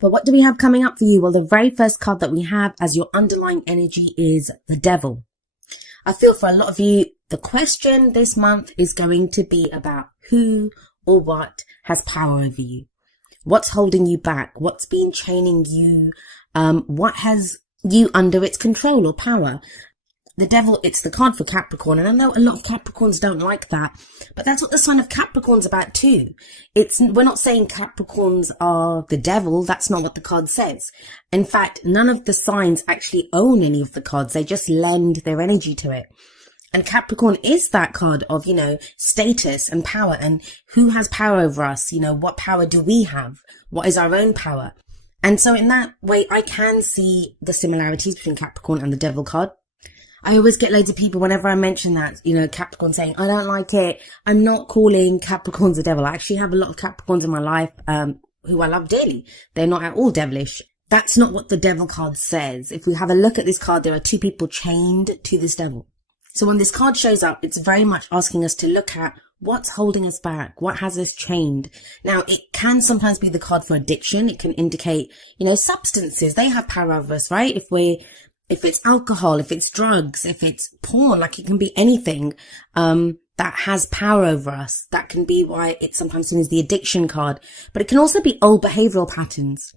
But what do we have coming up for you? Well, the very first card that we have as your underlying energy is the Devil. I feel for a lot of you, the question this month is going to be about who or what has power over you. What's holding you back? What's been chaining you? What has you under its control or power? The Devil, it's the card for Capricorn, and I know a lot of Capricorns don't like that, but that's what the sign of Capricorn's about too. We're not saying Capricorns are the devil. That's not what the card says. In fact, none of the signs actually own any of the cards. They just lend their energy to it. And Capricorn is that card of, status and power, and who has power over us? What power do we have? What is our own power? And so in that way, I can see the similarities between Capricorn and the Devil card. I always get loads of people whenever I mention that, Capricorn saying, I don't like it. I'm not calling Capricorns the devil. I actually have a lot of Capricorns in my life, who I love dearly. They're not at all devilish. That's not what the Devil card says. If we have a look at this card, there are two people chained to this devil. So when this card shows up, it's very much asking us to look at what's holding us back, what has us chained. Now, it can sometimes be the card for addiction. It can indicate, substances. They have power over us, right? If it's alcohol, if it's drugs, if it's porn, it can be anything, that has power over us. That can be why it's sometimes seen as the addiction card, but it can also be old behavioral patterns.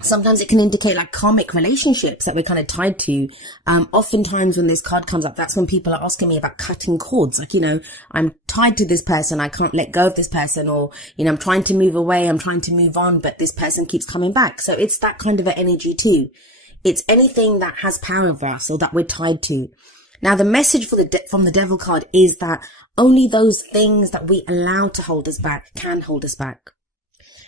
Sometimes it can indicate karmic relationships that we're kind of tied to. Oftentimes when this card comes up, that's when people are asking me about cutting cords. I'm tied to this person. I can't let go of this person, or, I'm trying to move away. I'm trying to move on, but this person keeps coming back. So it's that kind of an energy too. It's anything that has power over us or that we're tied to. Now, the message from the Devil card is that only those things that we allow to hold us back can hold us back.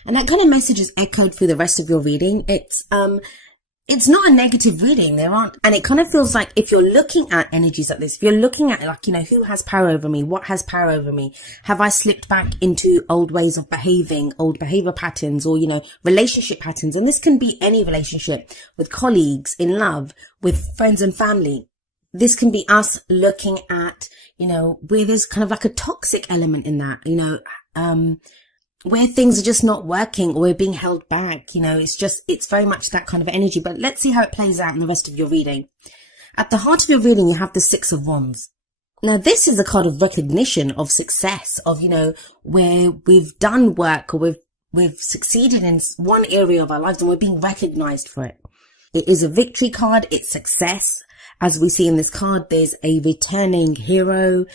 And that kind of message is echoed through the rest of your reading. It's not a negative reading. And it kind of feels like if you're looking at energies like this, if you're looking at who has power over me? What has power over me? Have I slipped back into old ways of behaving, old behavior patterns, or, relationship patterns? And this can be any relationship, with colleagues, in love, with friends and family. This can be us looking at, where there's kind of a toxic element in that, where things are just not working or we're being held back. It's very much that kind of energy. But let's see how it plays out in the rest of your reading. At the heart of your reading, you have the Six of Wands. Now, this is a card of recognition, of success, of, where we've done work, or we've succeeded in one area of our lives and we're being recognized for it. It is a victory card. It's success. As we see in this card, there's a returning hero,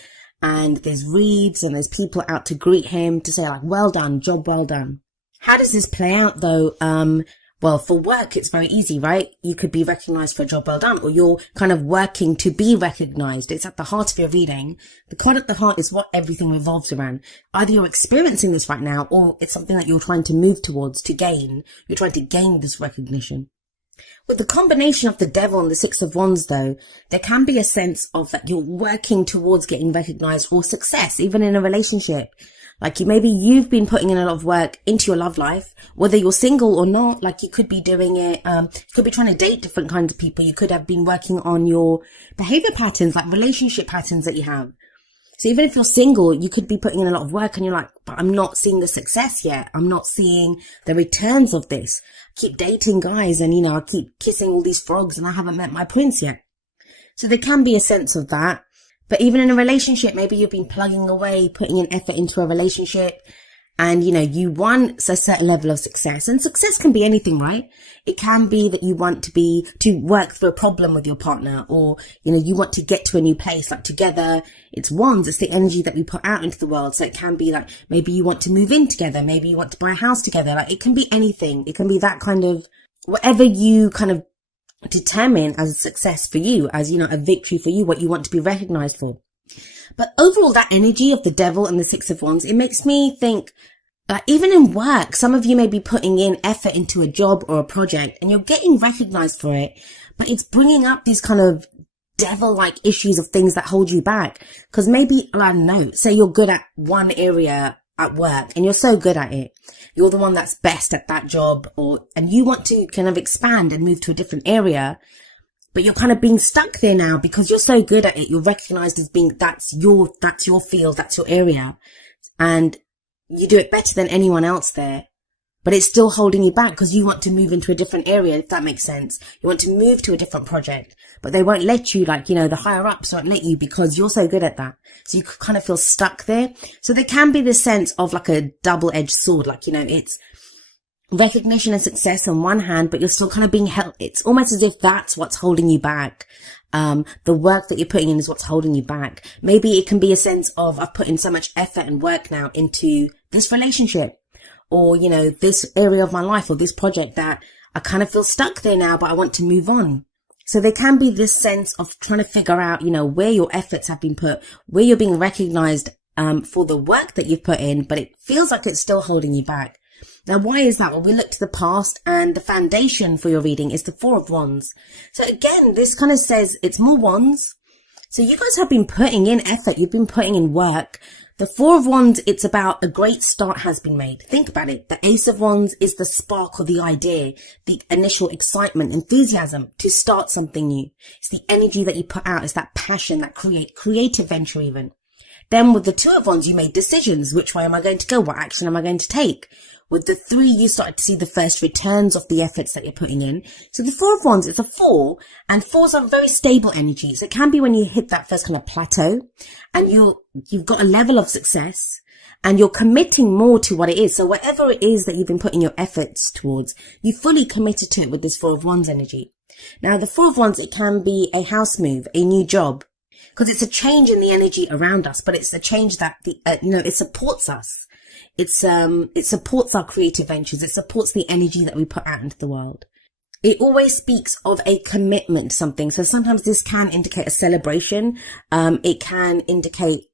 and there's reeds, and there's people out to greet him to say well done, job well done. How does this play out though? Well, for work, it's very easy, right? You could be recognized for a job well done, or you're kind of working to be recognized. It's at the heart of your reading. The card at the heart is what everything revolves around. Either you're experiencing this right now, or it's something that you're trying to move towards, to gain. You're trying to gain this recognition. With the combination of the Devil and the Six of Wands, though, there can be a sense of that you're working towards getting recognized or success, even in a relationship. Maybe you've been putting in a lot of work into your love life, whether you're single or not. You could be doing it, you could be trying to date different kinds of people. You could have been working on your behavior patterns, relationship patterns that you have. So even if you're single, you could be putting in a lot of work and you're but I'm not seeing the success yet. I'm not seeing the returns of this. I keep dating guys and, I keep kissing all these frogs and I haven't met my prince yet. So there can be a sense of that. But even in a relationship, maybe you've been plugging away, putting in effort into a relationship, and, you want a certain level of success. And success can be anything, right? It can be that you want to work through a problem with your partner, or, you want to get to a new place, together. It's wands. It's the energy that we put out into the world. So it can be maybe you want to move in together. Maybe you want to buy a house together. It can be anything. It can be that kind of, whatever you kind of determine as a success for you, as, a victory for you, what you want to be recognized for. But overall, that energy of the Devil and the Six of Wands, it makes me think even in work, some of you may be putting in effort into a job or a project and you're getting recognized for it, but it's bringing up these kind of devil-like issues of things that hold you back. Because maybe, I don't know, say you're good at one area at work and you're so good at it. You're the one that's best at that job, and you want to kind of expand and move to a different area. But you're kind of being stuck there now because you're so good at it. You're recognized as being, that's your field, that's your area. And you do it better than anyone else there. but it's still holding you back because you want to move into a different area, if that makes sense. You want to move to a different project, but they won't let you, like, the higher ups won't let you because you're so good at that. So you kind of feel stuck there. So there can be this sense of like a double-edged sword, like, it's recognition and success on one hand, but you're still kind of being held. It's almost as if that's what's holding you back. The work that you're putting in is what's holding you back. Maybe it can be a sense of, I've put in so much effort and work now into this relationship, or, this area of my life or this project that I kind of feel stuck there now, but I want to move on. So there can be this sense of trying to figure out, where your efforts have been put, where you're being recognized, for the work that you've put in, but it feels like it's still holding you back. Now, why is that? Well, we look to the past, and the foundation for your reading is the Four of Wands. So again, this kind of says it's more wands. So you guys have been putting in effort. You've been putting in work. The Four of Wands, it's about a great start has been made. Think about it. The Ace of Wands is the spark or the idea, the initial excitement, enthusiasm to start something new. It's the energy that you put out. It's that passion, that creative venture even. Then with the Two of Wands, you made decisions. Which way am I going to go? What action am I going to take? With the Three, you started to see the first returns of the efforts that you're putting in. So the Four of Wands, it's a four, and fours are very stable energies. It can be when you hit that first kind of plateau and you've got a level of success and you're committing more to what it is. So whatever it is that you've been putting your efforts towards, you fully committed to it with this Four of Wands energy. Now the Four of Wands, it can be a house move, a new job, because it's a change in the energy around us, but it's a change that it supports us. It supports our creative ventures. It supports the energy that we put out into the world. It always speaks of a commitment to something. So sometimes this can indicate a celebration. It can indicate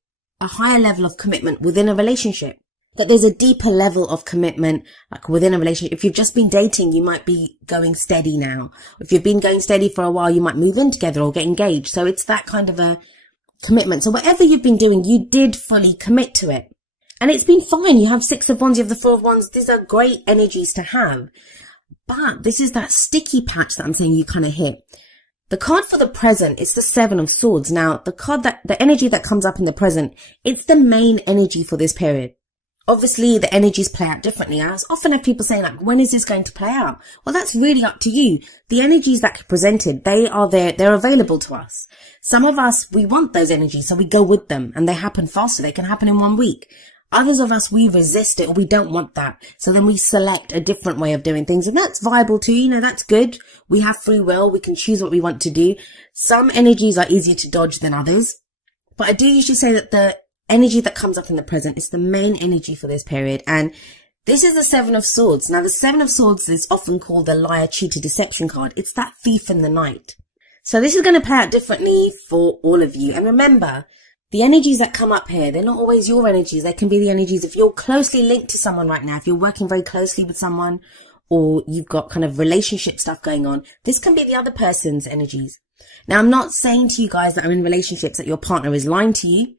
a higher level of commitment within a relationship. That there's a deeper level of commitment, like within a relationship. If you've just been dating, you might be going steady now. If you've been going steady for a while, you might move in together or get engaged. So it's that kind of a commitment. So whatever you've been doing, you did fully commit to it. And it's been fine. You have Six of Wands, you have the Four of Wands. These are great energies to have. But this is that sticky patch that I'm saying you kind of hit. The card for the present, it's the Seven of Swords. Now, the energy that comes up in the present, it's the main energy for this period. Obviously, the energies play out differently. I often have people saying, like, when is this going to play out? Well, that's really up to you. The energies that are presented, they are there, they're available to us. Some of us, we want those energies, so we go with them, and they happen faster. They can happen in 1 week. Others of us, we resist it or we don't want that. So then we select a different way of doing things. And that's viable too. That's good. We have free will. We can choose what we want to do. Some energies are easier to dodge than others. But I do usually say that the energy that comes up in the present is the main energy for this period. And this is the Seven of Swords. Now, the Seven of Swords is often called the liar, cheater, deception card. It's that thief in the night. So this is going to play out differently for all of you. And remember, the energies that come up here, they're not always your energies. They can be the energies if you're closely linked to someone right now, if you're working very closely with someone, or you've got kind of relationship stuff going on. This can be the other person's energies. Now, I'm not saying to you guys that are in relationships that your partner is lying to you,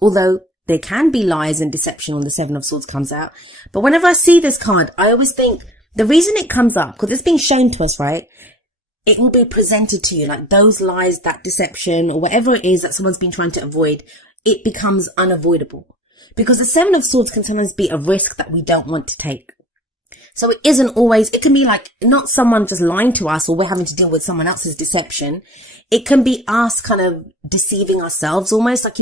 although there can be lies and deception when the Seven of Swords comes out. But whenever I see this card, I always think the reason it comes up, because it's being shown to us, right? It will be presented to you, like those lies, that deception, or whatever it is that someone's been trying to avoid, it becomes unavoidable. Because the Seven of Swords can sometimes be a risk that we don't want to take. So it isn't always, it can be like not someone just lying to us or we're having to deal with someone else's deception. It can be us kind of deceiving ourselves almost, like,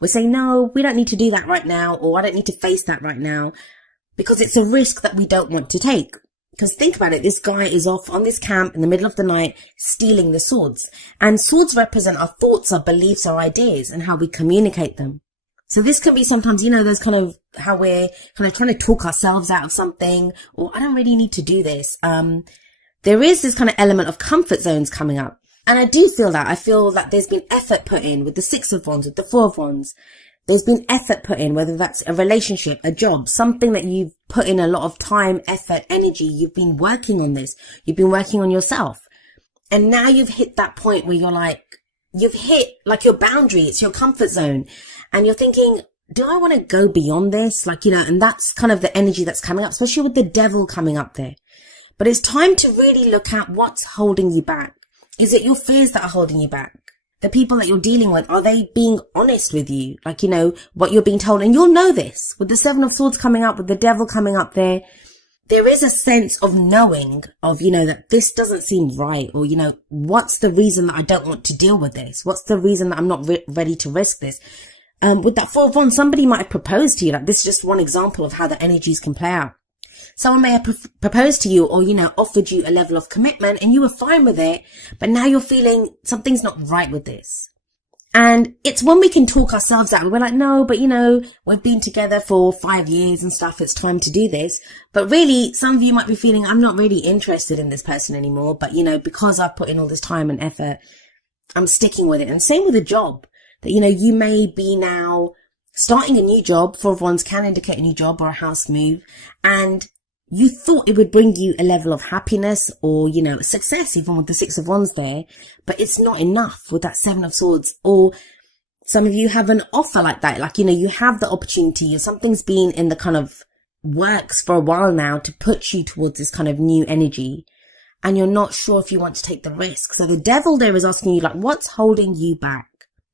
we're saying, no, we don't need to do that right now, or I don't need to face that right now, because it's a risk that we don't want to take. Because think about it, this guy is off on this camp in the middle of the night stealing the swords. And swords represent our thoughts, our beliefs, our ideas, and how we communicate them. So this can be sometimes, those kind of how we're kind of trying to talk ourselves out of something, or I don't really need to do this. There is this kind of element of comfort zones coming up. And I do feel that. I feel that there's been effort put in with the Six of Wands, with the Four of Wands. There's been effort put in, whether that's a relationship, a job, something that you've put in a lot of time, effort, energy. You've been working on this. You've been working on yourself. And now you've hit that point where you're like, you've hit like your boundary. It's your comfort zone. And you're thinking, do I want to go beyond this? And that's kind of the energy that's coming up, especially with the devil coming up there. But it's time to really look at what's holding you back. Is it your fears that are holding you back? The people that you're dealing with, are they being honest with you? What you're being told. And you'll know this with the Seven of Swords coming up, with the devil coming up there. there is a sense of knowing of, that this doesn't seem right, or, what's the reason that I don't want to deal with this? What's the reason that I'm not ready to risk this? With that Four of Wands, somebody might have proposed to you. Like, this is just one example of how the energies can play out. Someone may have proposed to you, or, offered you a level of commitment and you were fine with it, but now you're feeling something's not right with this. And it's when we can talk ourselves out. We're like, no, but we've been together for 5 years and stuff. It's time to do this. But really, some of you might be feeling, I'm not really interested in this person anymore. But, because I've put in all this time and effort, I'm sticking with it. And same with a job that, you may be now starting a new job. Four of Wands can indicate a new job or a house move. And you thought it would bring you a level of happiness or, success, even with the Six of Wands there, but it's not enough with that Seven of Swords. Or some of you have an offer like that. Like, you have the opportunity, or something's been in the kind of works for a while now to put you towards this kind of new energy. And you're not sure if you want to take the risk. So the Devil there is asking you, like, what's holding you back?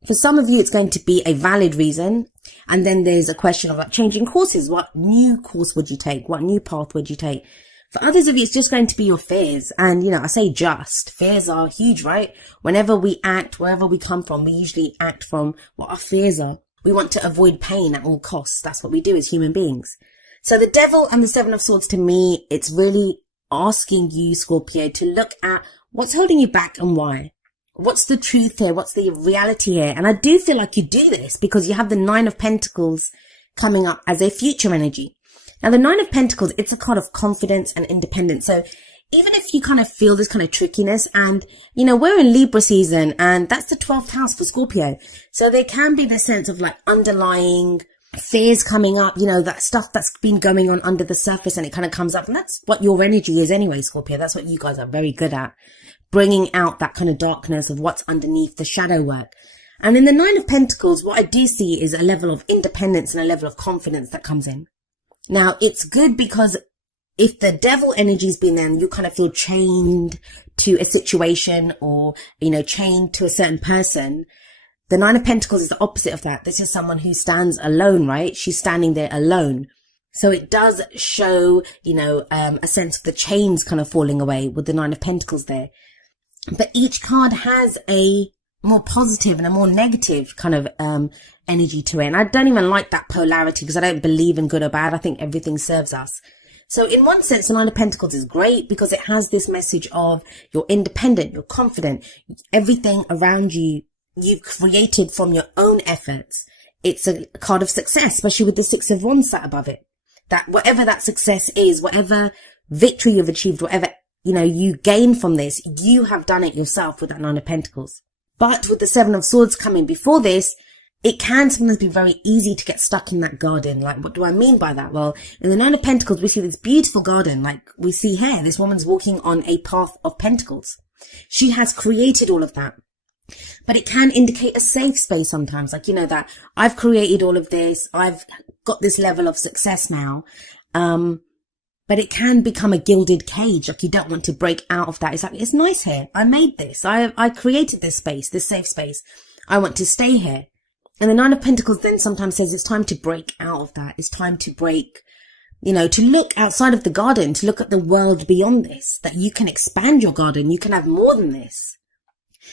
For some of you, it's going to be a valid reason. And then there's a question of like changing courses. What new course would you take? What new path would you take? For others of you, it's just going to be your fears. And, I say just. Fears are huge, right? Whenever we act, wherever we come from, we usually act from what our fears are. We want to avoid pain at all costs. That's what we do as human beings. So the Devil and the Seven of Swords, to me, it's really asking you, Scorpio, to look at what's holding you back and why. What's the truth here? What's the reality here? And I do feel like you do this because you have the Nine of Pentacles coming up as a future energy. Now, the Nine of Pentacles, it's a card of confidence and independence. So even if you kind of feel this kind of trickiness and, we're in Libra season and that's the 12th house for Scorpio. So there can be this sense of like underlying fears coming up, that stuff that's been going on under the surface and it kind of comes up. And that's what your energy is anyway, Scorpio. That's what you guys are very good at. Bringing out that kind of darkness of what's underneath the shadow work. And in the Nine of Pentacles, what I do see is a level of independence and a level of confidence that comes in. Now, it's good because if the Devil energy's been there and you kind of feel chained to a situation or, chained to a certain person, the Nine of Pentacles is the opposite of that. This is someone who stands alone, right? She's standing there alone. So it does show, a sense of the chains kind of falling away with the Nine of Pentacles there. But each card has a more positive and a more negative kind of energy to it. And I don't even like that polarity because I don't believe in good or bad. I think everything serves us. So in one sense, the Nine of Pentacles is great because it has this message of you're independent, you're confident, everything around you, you've created from your own efforts. It's a card of success, especially with the Six of Wands sat above it. That whatever that success is, whatever victory you've achieved, whatever you gain from this, you have done it yourself with that Nine of Pentacles. But with the Seven of Swords coming before this, it can sometimes be very easy to get stuck in that garden. Like, what do I mean by that? Well, in the Nine of Pentacles, we see this beautiful garden. Like we see here, this woman's walking on a path of pentacles. She has created all of that. But it can indicate a safe space sometimes. Like, that I've created all of this. I've got this level of success now. But it can become a gilded cage. Like you don't want to break out of that. It's like, it's nice here. I made this. I created this space, this safe space. I want to stay here. And the Nine of Pentacles then sometimes says it's time to break out of that. It's time to break, to look outside of the garden, to look at the world beyond this, that you can expand your garden. You can have more than this.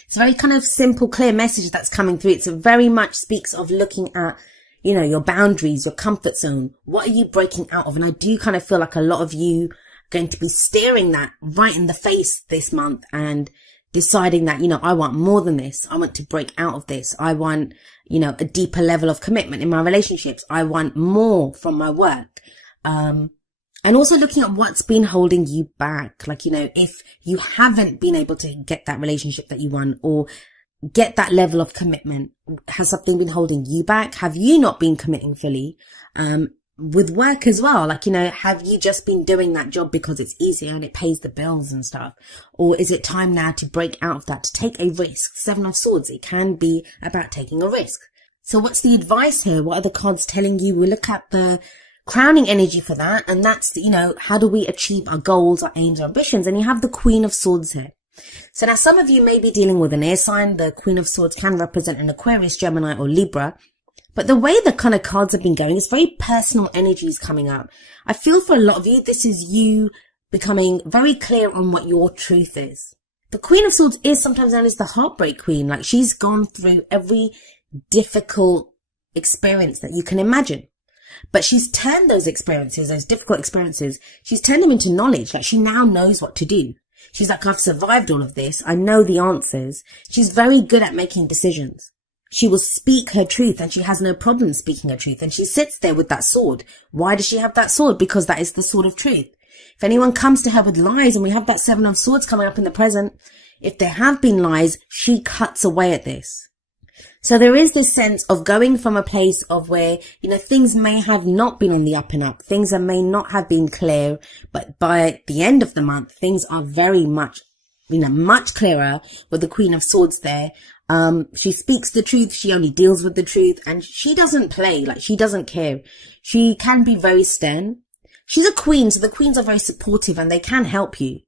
It's a very kind of simple, clear message that's coming through. It's very much speaks of looking at, your boundaries, your comfort zone. What are you breaking out of? And I do kind of feel like a lot of you are going to be staring that right in the face this month and deciding that, I want more than this. I want to break out of this. I want, a deeper level of commitment in my relationships. I want more from my work. And also looking at what's been holding you back. Like, if you haven't been able to get that relationship that you want or get that level of commitment, has something been holding you back? Have you not been committing fully? With work as well, like, have you just been doing that job because it's easier and it pays the bills and stuff? Or is it time now to break out of that, to take a risk? Seven of Swords, it can be about taking a risk. So what's the advice here? What are the cards telling you? We look at the crowning energy for that, and that's, how do we achieve our goals, our aims, our ambitions? And you have the Queen of Swords here. So now some of you may be dealing with an air sign. The Queen of Swords can represent an Aquarius, Gemini, or Libra. But the way the kind of cards have been going, it's very personal energies coming up. I feel for a lot of you, this is you becoming very clear on what your truth is. The Queen of Swords is sometimes known as the heartbreak queen. Like, she's gone through every difficult experience that you can imagine. But she's turned those experiences, those difficult experiences, she's turned them into knowledge. Like, she now knows what to do. She's like, I've survived all of this. I know the answers. She's very good at making decisions. She will speak her truth, and she has no problem speaking her truth. And she sits there with that sword. Why does she have that sword? Because that is the sword of truth. If anyone comes to her with lies, and we have that Seven of Swords coming up in the present, if there have been lies, she cuts away at this. So there is this sense of going from a place of where, things may have not been on the up and up. Things may not have been clear, but by the end of the month, things are very much, much clearer with the Queen of Swords there. She speaks the truth. She only deals with the truth, and she doesn't play. Like, she doesn't care. She can be very stern. She's a queen, so the queens are very supportive and they can help you.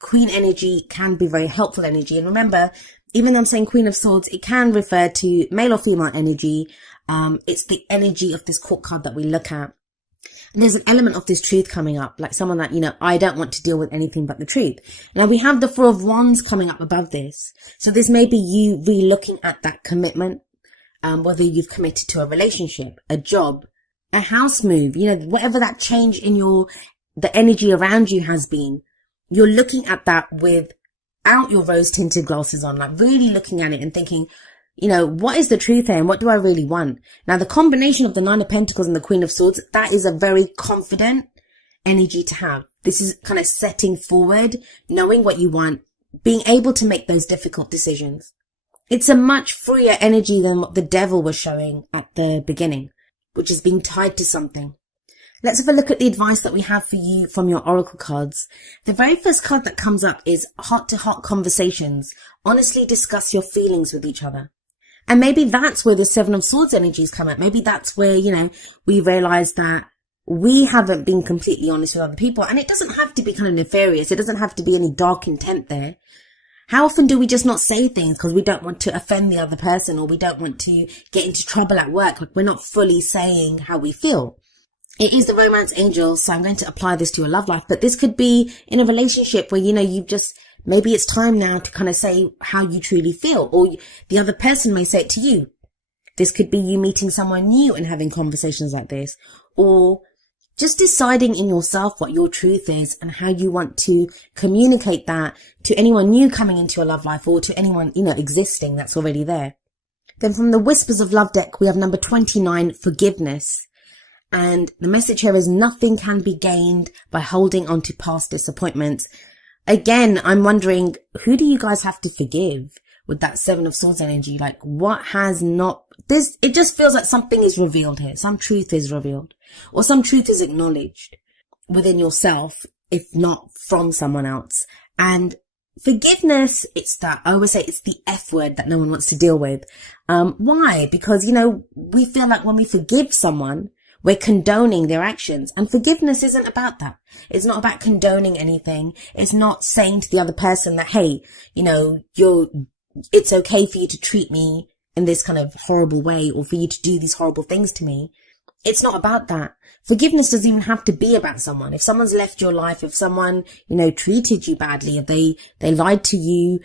Queen energy can be very helpful energy. And remember, even though I'm saying Queen of Swords, it can refer to male or female energy. It's the energy of this court card that we look at. And there's an element of this truth coming up, like someone that, I don't want to deal with anything but the truth. Now we have the Four of Wands coming up above this. So this may be you re-looking at that commitment, whether you've committed to a relationship, a job, a house move, whatever that change in the energy around you has been. You're looking at that without your rose tinted glasses on, like really looking at it and thinking, what is the truth here and what do I really want? Now, the combination of the Nine of Pentacles and the Queen of Swords, that is a very confident energy to have. This is kind of setting forward, knowing what you want, being able to make those difficult decisions. It's a much freer energy than what the Devil was showing at the beginning, which is being tied to something. Let's have a look at the advice that we have for you from your oracle cards. The very first card that comes up is heart-to-heart conversations. Honestly discuss your feelings with each other. And maybe that's where the Seven of Swords energies come up. Maybe that's where, we realize that we haven't been completely honest with other people. And it doesn't have to be kind of nefarious. It doesn't have to be any dark intent there. How often do we just not say things because we don't want to offend the other person, or we don't want to get into trouble at work? Like, we're not fully saying how we feel. It is the romance angel, so I'm going to apply this to your love life. But this could be in a relationship where, you just, maybe it's time now to kind of say how you truly feel, or the other person may say it to you. This could be you meeting someone new and having conversations like this, or just deciding in yourself what your truth is and how you want to communicate that to anyone new coming into your love life, or to anyone, existing that's already there. Then from the Whispers of Love deck, we have number 29, forgiveness. And the message here is nothing can be gained by holding on to past disappointments. Again, I'm wondering, who do you guys have to forgive with that Seven of Swords energy? Like, what has not, it just feels like something is revealed here. Some truth is revealed, or some truth is acknowledged within yourself, if not from someone else. And forgiveness, I always say it's the F word that no one wants to deal with. Why? Because, we feel like when we forgive someone, we're condoning their actions, and forgiveness isn't about that. It's not about condoning anything. It's not saying to the other person that, hey, it's okay for you to treat me in this kind of horrible way, or for you to do these horrible things to me. It's not about that. Forgiveness doesn't even have to be about someone. If someone's left your life, if someone, treated you badly, if they lied to you,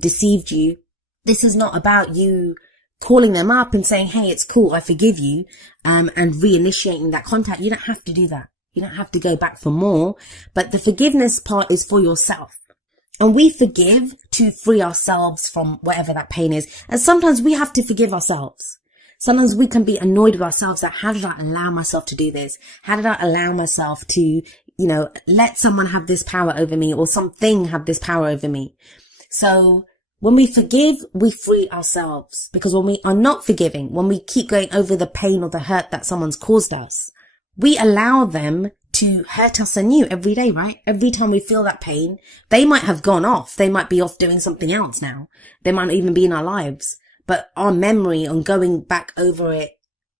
deceived you, this is not about you calling them up and saying, hey, it's cool, I forgive you, and reinitiating that contact. You don't have to do that. You don't have to go back for more. But the forgiveness part is for yourself. And we forgive to free ourselves from whatever that pain is. And sometimes we have to forgive ourselves. Sometimes we can be annoyed with ourselves that, how did I allow myself to do this? How did I allow myself to, let someone have this power over me, or something have this power over me? So when we forgive, we free ourselves. Because when we are not forgiving, when we keep going over the pain or the hurt that someone's caused us, we allow them to hurt us anew every day, right? Every time we feel that pain, they might have gone off. They might be off doing something else now. They might not even be in our lives. But our memory on going back over it,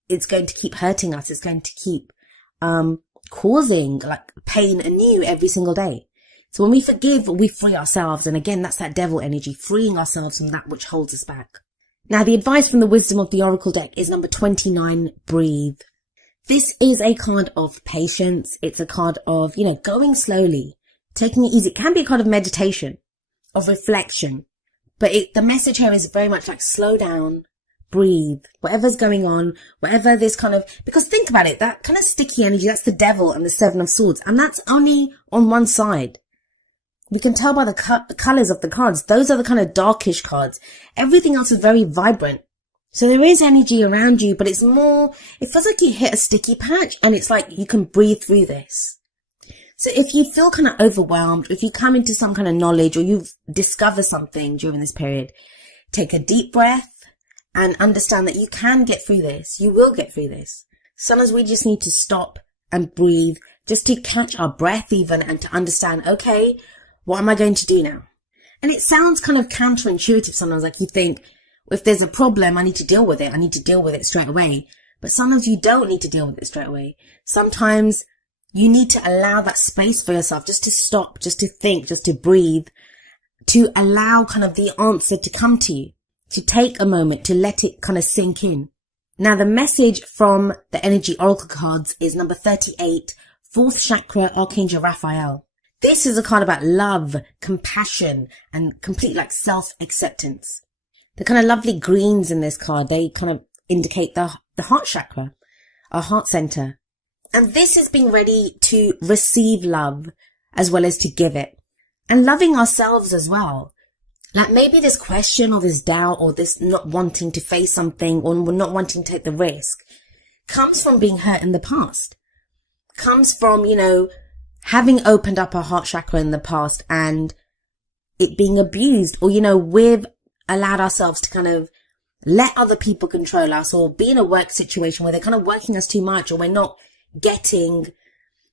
it's going to keep hurting us. It's going to keep causing like pain anew every single day. So when we forgive, we free ourselves. And again, that's that devil energy, freeing ourselves from that which holds us back. Now, the advice from the Wisdom of the Oracle deck is number 29, breathe. This is a card of patience. It's a card of, going slowly, taking it easy. It can be a card of meditation, of reflection. But the message here is very much like slow down, breathe, whatever's going on, whatever this because think about it, that kind of sticky energy, that's the devil and the 7 of swords. And that's only on one side. You can tell by the colors of the cards. Those are the kind of darkish cards. Everything else is very vibrant. So there is energy around you, but it feels like you hit a sticky patch and it's like you can breathe through this. So if you feel kind of overwhelmed, if you come into some kind of knowledge or you've discovered something during this period, take a deep breath and understand that you can get through this. You will get through this. Sometimes we just need to stop and breathe just to catch our breath even and to understand, okay, what am I going to do now? And it sounds kind of counterintuitive sometimes, like you think, if there's a problem, I need to deal with it. I need to deal with it straight away. But sometimes you don't need to deal with it straight away. Sometimes you need to allow that space for yourself just to stop, just to think, just to breathe, to allow kind of the answer to come to you, to take a moment, to let it kind of sink in. Now, the message from the Energy Oracle cards is number 38, 4th Chakra, Archangel Raphael. This is a card about love, compassion, and complete self-acceptance. The kind of lovely greens in this card, they kind of indicate the heart chakra, our heart center. And this is being ready to receive love as well as to give it. And loving ourselves as well. Like maybe this question or this doubt or this not wanting to face something or not wanting to take the risk comes from being hurt in the past. Comes from, having opened up our heart chakra in the past and it being abused or, we've allowed ourselves to kind of let other people control us or be in a work situation where they're kind of working us too much or we're not getting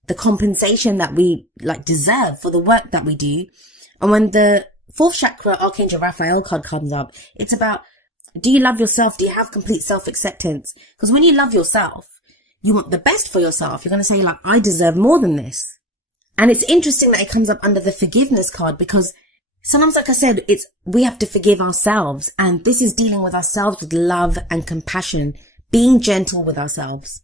the compensation that we deserve for the work that we do. And when the 4th Chakra Archangel Raphael card comes up, it's about, do you love yourself? Do you have complete self-acceptance? Because when you love yourself, you want the best for yourself. You're going to say I deserve more than this. And it's interesting that it comes up under the forgiveness card because sometimes, like I said, we have to forgive ourselves. And this is dealing with ourselves with love and compassion, being gentle with ourselves.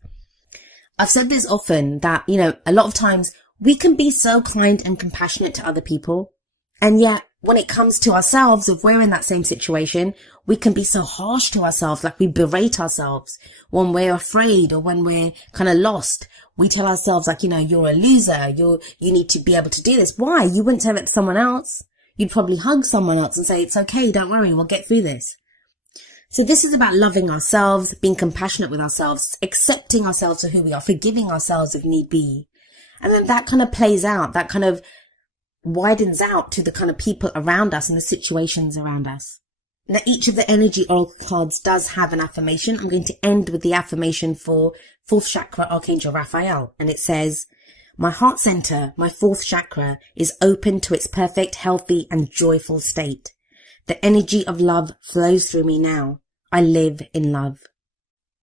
I've said this often that, a lot of times we can be so kind and compassionate to other people. And yet when it comes to ourselves, if we're in that same situation, we can be so harsh to ourselves, like we berate ourselves when we're afraid or when we're kind of lost. We tell ourselves you're a loser. You need to be able to do this. Why? You wouldn't tell it to someone else. You'd probably hug someone else and say, it's okay, don't worry, we'll get through this. So this is about loving ourselves, being compassionate with ourselves, accepting ourselves for who we are, forgiving ourselves if need be. And then that kind of plays out, that kind of widens out to the kind of people around us and the situations around us. Now, each of the Energy Oracle cards does have an affirmation. I'm going to end with the affirmation for 4th Chakra Archangel Raphael. And it says, my heart center, my 4th chakra, is open to its perfect, healthy, and joyful state. The energy of love flows through me now. I live in love.